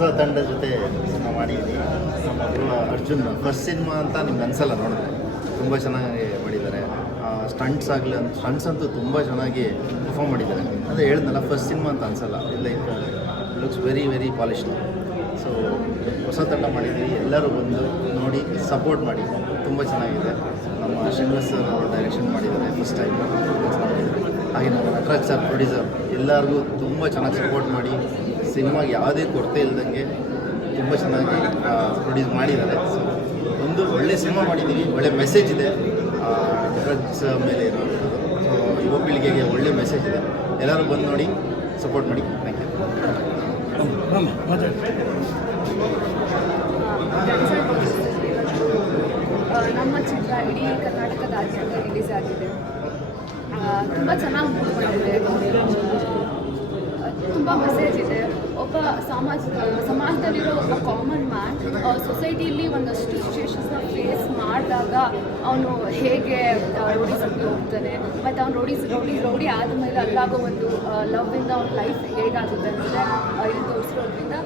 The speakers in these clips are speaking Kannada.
ಹೊಸ ತಂಡದ ಜೊತೆ ಸಿನಿಮಾ ಮಾಡಿದ್ದೀನಿ. ನಮ್ಮ ಅರ್ಜುನ್ ಫಸ್ಟ್ ಸಿನಿಮಾ ಅಂತ ನಿಮ್ಗೆ ಅನಿಸಲ್ಲ ನೋಡಿದ್ರೆ, ತುಂಬ ಚೆನ್ನಾಗಿ ಮಾಡಿದ್ದಾರೆ. ಸ್ಟಂಟ್ಸ್ ಅಂತೂ ತುಂಬ ಚೆನ್ನಾಗಿ ಪರ್ಫಾರ್ಮ್ ಮಾಡಿದ್ದಾರೆ. ಅದೇ ಹೇಳಿದ್ನಲ್ಲ, ಫಸ್ಟ್ ಸಿನಿಮಾ ಅಂತ ಅನಿಸಲ್ಲ. Like looks very very polished. So ಹೊಸ ತಂಡ ಮಾಡಿದ್ದೀವಿ, ಎಲ್ಲರೂ ಬಂದು ನೋಡಿ ಸಪೋರ್ಟ್ ಮಾಡಿ. ತುಂಬ ಚೆನ್ನಾಗಿದೆ. ನಮ್ಮ ಶ್ರೀನಿವಾಸ್ ಸರ್ ಡೈರೆಕ್ಷನ್ ಮಾಡಿದ್ದಾರೆ ಫಸ್ಟ್ ಟೈಮ್, ತುಂಬ ಚೆನ್ನಾಗಿದೆ. ಹಾಗೆ ನಮ್ಮ ನಟರಾಜ್ ಸರ್ ಪ್ರೊಡ್ಯೂಸರ್ ಎಲ್ಲರಿಗೂ ತುಂಬ ಚೆನ್ನಾಗಿ ಸಪೋರ್ಟ್ ಮಾಡಿ ಸಿನಿಮಾಗೆ ಯಾವುದೇ ಕೊರತೆ ಇಲ್ದಂಗೆ ತುಂಬ ಚೆನ್ನಾಗಿ ಪ್ರೊಡ್ಯೂಸ್ ಮಾಡಿದ್ದಾರೆ. ಸೊ ಒಂದು ಒಳ್ಳೆ ಸಿನಿಮಾ ಮಾಡಿದ್ದೀವಿ, ಒಳ್ಳೆ ಮೆಸೇಜ್ ಇದೆ ಡ್ರಗ್ಸ್ ಮೇಲೆ ಇರೋದು. ಸೊ ಯುವ ಪೀಳಿಗೆಗೆ ಒಳ್ಳೆ ಮೆಸೇಜ್ ಇದೆ. ಎಲ್ಲರೂ ಬಂದು ನೋಡಿ ಸಪೋರ್ಟ್ ಮಾಡಿ. Thank you. ನಮ್ಮ ಚಿತ್ರ ಇಡೀ ಕರ್ನಾಟಕದಾದ್ಯಂತ ರಿಲೀಸ್ ಆಗಿದೆ. ತುಂಬ ಚೆನ್ನಾಗಿ ಮೂಡಿದೆ, ತುಂಬ ಮೆಸೇಜ್ ಇದೆ. ಒಬ್ಬ ಸಮಾಜದಲ್ಲಿರೋ ಒಬ್ಬ ಕಾಮನ್ ಮ್ಯಾನ್ ಸೊಸೈಟಿಯಲ್ಲಿ ಒಂದಷ್ಟು ಸಿಚುವೇಶನ್ಸ್ನ ಫೇಸ್ ಮಾಡಿದಾಗ ಅವನು ಹೇಗೆ ರೋಡಿಸಲ್ಲಿ ಹೋಗ್ತಾನೆ, ಮತ್ತು ಅವ್ನು ರೌಡಿ ಆದಮೇಲೆ ಅಲ್ಲಾಗೋ ಒಂದು ಲವ್ವಿಂದ ಅವ್ನ ಲೈಫ್ ಹೇಗಾಗುತ್ತೆ ಅಂದರೆ ಇದು ತೋರಿಸಿರೋದ್ರಿಂದ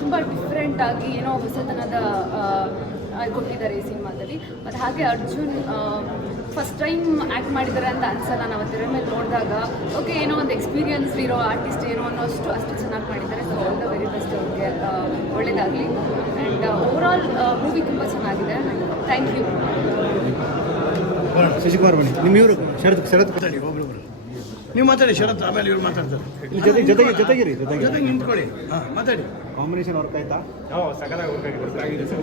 ತುಂಬ ಡಿಫ್ರೆಂಟಾಗಿ ಏನೋ ಹೊಸತನದ ಕೊಟ್ಟಿದ್ದಾರೆ ಈ ಸಿನಿಮಾದಲ್ಲಿ. ಮತ್ತು ಹಾಗೆ ಅರ್ಜುನ್ ಫಸ್ಟ್ ಟೈಮ್ ಆ್ಯಕ್ಟ್ ಮಾಡಿದ್ದಾರೆ ಅಂತ ಅನ್ಸಲ್ಲ. ನಾವು ತೆರೆ ಮೇಲೆ ನೋಡಿದಾಗ ಓಕೆ, ಏನೋ ಒಂದು ಎಕ್ಸ್ಪೀರಿಯನ್ಸ್ ಇರೋ ಆರ್ಟಿಸ್ಟ್ ಏನೋ ಅಷ್ಟು ಚೆನ್ನಾಗಿ ಮಾಡಿದ್ದಾರೆ. So all the very best ಅವ್ರಿಗೆ, ಒಳ್ಳೆಯದಾಗಲಿ. ಆ್ಯಂಡ್ ಓವರಾಲ್ ಮೂವಿ ತುಂಬ ಚೆನ್ನಾಗಿದೆ. Thank you. ಶಶಿಕುಮಾರ್ ಬನ್ನಿ. ನಿಮ್ಮ ಇವರು ಶರತ್ ಮಾತಾಡಿ, ಒಬ್ಬರೊಬ್ಬರು ನೀವು ಮಾತಾಡಿ. ಶರತ್ ಆಮೇಲೆ ಇವ್ರು ಮಾತಾಡ್ತಾರೆ. ಜೊತೆಗಿರಿ, ಜೊತೆಗೆ ನಿಂತ್ಕೊಳ್ಳಿ. ಹಾಂ, ಮಾತಾಡಿ. ಕಾಂಬಿನೇಷನ್ ವರ್ಕ್ ಆಯ್ತಾ? ಸಕಲಾಗಿ ವರ್ಕ್ ಆಗಿದೆ ಸರ್.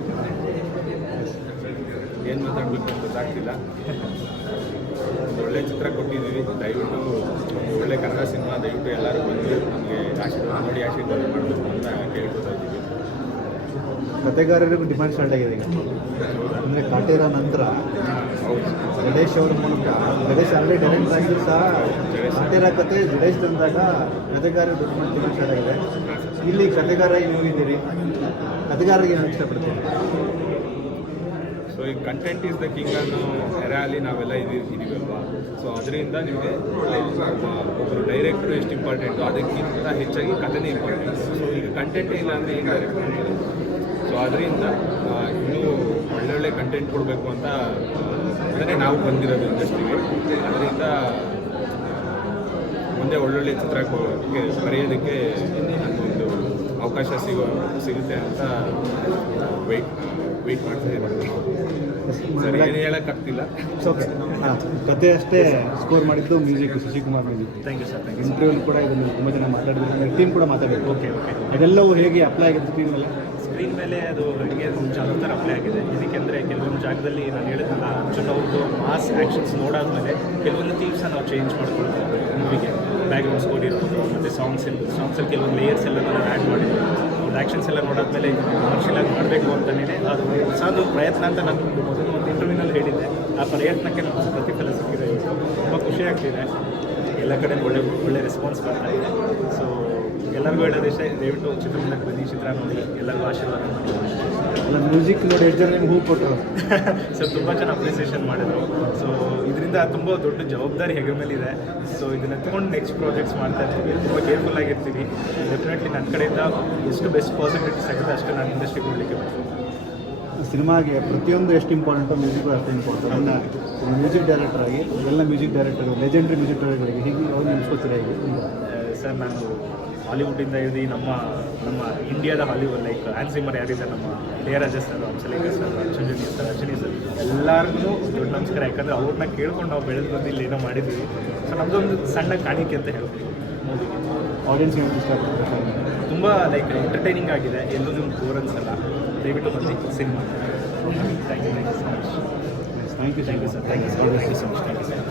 ಏನು ಮಾತಾಡಬೇಕು ಅಂತ ಗೊತ್ತಾಗ್ತಿಲ್ಲ. ಒಂದು ಒಳ್ಳೆ ಚಿತ್ರ ಕೊಟ್ಟಿದ್ದೀವಿ. ದಯವಿಟ್ಟು ಒಳ್ಳೆ ಕನ್ನಡ ಸಿನಿಮಾ ದಯವಿಟ್ಟು ಎಲ್ಲರೂ ಬಂದು ನಮಗೆ ಆಶೀರ್ವಾದ ಮಾಡಬೇಕು ಅಂತ ಕೇಳ್ಕೊತಾ ಇದ್ದೀವಿ. ಕಥೆಗಾರರಿಗೂ ಡಿಮ್ಯಾಂಡ್ ಸ್ಟಾರ್ಟ್ ಆಗಿದೆ ಈಗ. ಅಂದರೆ ಕಾಟೇರ ನಂತರ ಜಡೇಶ್ ಅವ್ರ ಮೂಲಕ, ಜಡೇಶ್ ಆಲ್ರೆಡಿ ಡೈರೆಕ್ಟರ್ ಆಗಿದ್ರು ಸಹ, ಕಾಟೇರ ಕತೆ ಜಡೇಶ್ ತಂದಾಗ ಕಥೆಗಾರರು ದೊಡ್ಡ ಮಟ್ಟ ಡಿಮ್ಯಾಂಡ್ ಸ್ಟಾರ್ಟ್ ಆಗಿದೆ. ಇಲ್ಲಿ ಕಥೆಗಾರ ಹೋಗಿದ್ದೀರಿ, ಕಥೆಗಾರರಿಗೆ ಏನು ಇಷ್ಟಪಡ್ತೀವಿ? ಸೊ ಈ ಕಂಟೆಂಟ್ ಈಸ್ ದ ಕಿಂಗ್ ಅನ್ನೋ ಎರಾಲಿ ನಾವೆಲ್ಲ ಇದೀವಲ್ವಾ. ಸೊ ಅದರಿಂದ ನಿಮಗೆ ಒಬ್ಬರು ಡೈರೆಕ್ಟ್ರು ಎಷ್ಟು ಇಂಪಾರ್ಟೆಂಟು ಅದಕ್ಕಿಂತ ಹೆಚ್ಚಾಗಿ ಕಥೆನೇ ಇಂಪಾರ್ಟೆಂಟ್. ಸೊ ಈಗ ಕಂಟೆಂಟೇ ಇಲ್ಲ ಅಂದರೆ ಏನು ಡೈರೆಕ್ಟ್ ಮಾಡ್ತೀವಿ. ಸೊ ಅದರಿಂದ ಇನ್ನೂ ಒಳ್ಳೊಳ್ಳೆ ಕಂಟೆಂಟ್ ಕೊಡಬೇಕು ಅಂತ ಅದನ್ನೇ ನಾವು ಬಂದಿರೋದು ಇಂಡಸ್ಟ್ರಿಗೆ. ಅದರಿಂದ ಮುಂದೆ ಒಳ್ಳೊಳ್ಳೆ ಚಿತ್ರ ಬರೆಯೋದಕ್ಕೆ ನನಗೊಂದು ಅವಕಾಶ ಸಿಗುತ್ತೆ ಅಂತ ವೆಯ್ಟ್ ಮಾಡ್ತಾ ಇದ್ದೀನಿ. ಸರಿ, ಏನು ಹೇಳೋಕ್ಕಾಗ್ತಿಲ್ಲ. ಓಕೆ. ಹಾಂ, ಕತೆ ಅಷ್ಟೇ ಸ್ಕೋರ್ ಮಾಡಿದ್ದು music Shashikumar music. Thank you sir. Interval ಕೂಡ ಇದನ್ನು ತುಂಬ ಜನ ಮಾತಾಡಿದ್ರು, ಟೀಮ್ ಕೂಡ ಮಾತಾಡಬೇಕು. ಓಕೆ. ಅದೆಲ್ಲವೂ ಹೇಗೆ ಅಪ್ಲೈ ಆಗಿದೆ ಸ್ಕ್ರೀನ್ ಮೇಲೆ? ಅದು ನನಗೆ ಜಾಗ ಥರ ಅಪ್ಲೈ ಆಗಿದೆ. ಇದಕ್ಕೆಂದರೆ ಕೆಲವೊಂದು ಜಾಗದಲ್ಲಿ ನಾನು ಹೇಳಿದ್ನಲ್ಲ, ಅರ್ಜುನ್ ಅವ್ರದ್ದು ಮಾಸ್ ಆ್ಯಕ್ಷನ್ಸ್ ನೋಡಾದ್ಮೇಲೆ ಕೆಲವೊಂದು ಥೀಮ್ಸನ್ನು ನಾವು ಚೇಂಜ್ ಮಾಡ್ಕೊಳ್ತೀವಿ ಮೂವಿಗೆ. ಬ್ಯಾಕ್ಗ್ರೌಂಡ್ ಸ್ಕೋರ್ ಇರ್ಬೋದು, ಮತ್ತು ಸಾಂಗ್ಸಲ್ಲಿ ಕೆಲವೊಂದು ಲೇಯರ್ಸ್ ಎಲ್ಲ ನಾನು ಆ್ಯಡ್ ಮಾಡಿದ್ವಿ. ಅವ್ರ ಆ್ಯಕ್ಷನ್ಸ್ ಎಲ್ಲ ನೋಡಾದ್ಮೇಲೆ ಕಮರ್ಷಿಯಲ್ ಆಗಿ ಮಾಡಬೇಕು ಅಂತಲೇ ಅದು ಹೊಸದು ಪ್ರಯತ್ನ ಅಂತ ನಾನು ಮೊದಲು ಒಂದು ಇಂಟರ್ವ್ಯೂನಲ್ಲಿ ಹೇಳಿದ್ದೆ. ಆ ಪ್ರಯತ್ನಕ್ಕೆ ನಮಗೆ ಪ್ರತಿಫಲ ಸಿಕ್ಕಿದೆ. ತುಂಬ ಖುಷಿ ಆಗ್ತಿದೆ. ಎಲ್ಲ ಕಡೆ ಒಳ್ಳೆ ರೆಸ್ಪಾನ್ಸ್ ಬರ್ತಾ ಇದೆ. ಸೊ ಎಲ್ಲರಿಗೂ ಹೇಳೋದಿಷ್ಟೇ, ದಯವಿಟ್ಟು ಚಿತ್ರರಂಗಕ್ಕೆ ಬನ್ನಿ, ಚಿತ್ರ ನೋಡಿ, ಎಲ್ಲರಿಗೂ ಆಶೀರ್ವಾದ ಮಾಡಿ. ಅಲ್ಲ, ಮ್ಯೂಸಿಕ್ ನೋಡಿ ಎಷ್ಟು ಜನ ನಿಮ್ಗೆ ಹೂ ಕೊಟ್ಟರು ಸರ್. ತುಂಬ ಜನ ಅಪ್ರಿಸಿಯೇಷನ್ ಮಾಡಿದ್ರು. ಸೊ ಇದರಿಂದ ತುಂಬ ದೊಡ್ಡ ಜವಾಬ್ದಾರಿ ಹೆಗಲ ಮೇಲಿದೆ. ಸೊ ಇದನ್ನ ಎತ್ಕೊಂಡು ನೆಕ್ಸ್ಟ್ ಪ್ರಾಜೆಕ್ಟ್ಸ್ ಮಾಡ್ತಾ ಇರ್ತೀವಿ. ತುಂಬ ಕೇರ್ಫುಲ್ ಆಗಿರ್ತೀವಿ. ಡೆಫಿನೆಟ್ಲಿ ನನ್ನ ಕಡೆಯಿಂದ ಎಷ್ಟು ಬೆಸ್ಟ್ ಪಾಸಿಬಿಲಿಟೀಸ್ ಆಗುತ್ತೆ ಅಷ್ಟು ನಾನು ಇಂಡಸ್ಟ್ರಿಗೆ ಕೊಡಲಿಕ್ಕೆ ಬರ್ತೀನಿ. ಸಿನಿಮಾಗೆ ಪ್ರತಿಯೊಂದು ಎಷ್ಟು ಇಂಪಾರ್ಟೆಂಟು, ಮ್ಯೂಸಿಕ್ ಅಷ್ಟು ಇಂಪಾರ್ಟೆಂಟ್. ನನ್ನ ಮ್ಯೂಸಿಕ್ ಡೈರೆಕ್ಟರ್ ಆಗಿ ಎಲ್ಲ ಮ್ಯೂಸಿಕ್ ಡೈರೆಕ್ಟರ್, ಲೆಜೆಂಡ್ರಿ ಮ್ಯೂಸಿಕ್ ಡೈರೆಕ್ಟರ್ಗಳಿಗೆ ಹೀಗೆ ಅವ್ರು ನೆನೆಸ್ಕೋತೀರ ಹೇಗೆ? ಸರ್, ನಾನು ಹಾಲಿವುಡ್ಡಿಂದ ಹಿಡಿದು ನಮ್ಮ ಇಂಡಿಯಾದ ಹಾಲಿವುಡ್, ಲೈಕ್ ಆನ್ಸಿಮರ್ ಯಾರಿದ್ದಾರೆ, ನಮ್ಮ Ilaiyaraaja sir, Hamsalekha sir, Arjun sir, ಎಲ್ಲರಿಗೂ ದೊಡ್ಡ ನಮಸ್ಕಾರ. ಯಾಕಂದರೆ ಅವ್ರನ್ನ ಕೇಳ್ಕೊಂಡು ನಾವು ಬೆಳೆದು ಬಂದು ಇಲ್ಲಿ ಏನೋ ಮಾಡಿದ್ದೀವಿ. ಸೊ ನಮ್ಮದೊಂದು ಸಣ್ಣ ಕಾಣಿಕೆ ಅಂತ ಹೇಳ್ತೀವಿ ಮೂವಿಗೆ. ಆಡಿಯನ್ಸ್ ಏನು ಇಷ್ಟಪಡ್ತಾರೆ? ತುಂಬ ಲೈಕ್ ಎಂಟರ್ಟೈನಿಂಗ್ ಆಗಿದೆ, ಎಲ್ಲದೂ ಬೋರ್ ಅನ್ಸಲ್ಲ. ದಯವಿಟ್ಟು ಬಂದು cinema. Thank you so much. Thank you sir. Thank you sir. Thank you so much. Thank you sir.